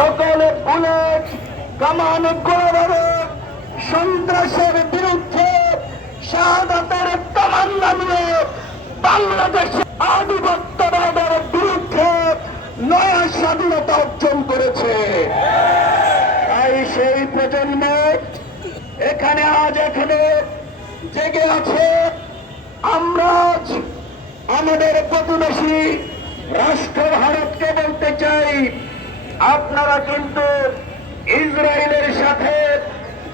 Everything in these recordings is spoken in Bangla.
সকলে বুলেট কামান গোলাবারুদ সন্ত্রাসের বিরুদ্ধে শাহাদাতের তামান্না নিয়ে বাংলাদেশের আধিপত্যবাদের বিরুদ্ধে নয়া স্বাধীনতা অর্জন করেছে। তাই সেই প্রজন্ম এখানে জেগে আছে। আমরা আমাদের প্রতিবেশী রাষ্ট্র ভারতকে বলতে চাই, আপনারা কিন্তু ইসরায়েলের সাথে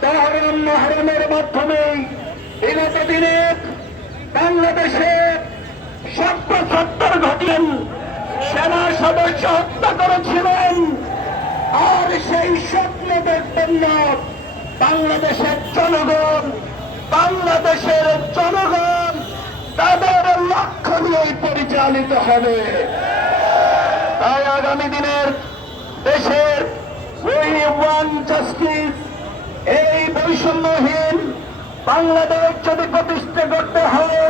তেহরান মহরমের মাধ্যমে বিগত দিনে বাংলাদেশে ৭০ ঘটেন সেনা সদস্য হত্যা করেছিলেন। আর সেই স্বপ্ন দেখবেন না বাংলাদেশের জনগণ তাদের লক্ষ্য নিয়েই পরিচালিত হবে। তাই আগামী দিনের দেশের ওয়ান জাস্টিস এই বৈষম্যহীন বাংলাদেশ যদি প্রতিষ্ঠা করতে হয়,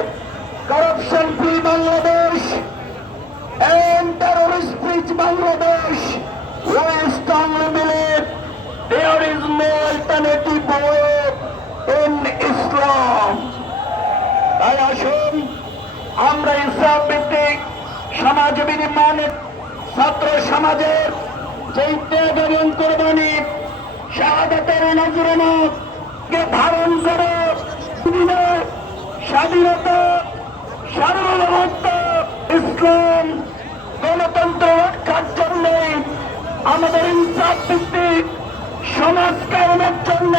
corruption free Bangladesh and terrorist free Bangladesh, we strongly believe there is no alternative way in Islam. তাই আসুন আমরা ইসলাম ভিত্তিক সমাজ বিনির্মাণে ছাত্র সমাজের যে ত্যাগ এবং কোরবানি শাহাদাতের নজরানাকে ধারণ করে স্বাধীনতা সার্বভৌমত্ব ইসলাম গণতন্ত্র রক্ষার জন্য আমাদের ইনসাফ ভিত্তিক সমাজ কায়েমের জন্য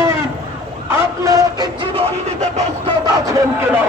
আপনারা কি জীবন দিতে প্রস্তুত আছেন কিনা?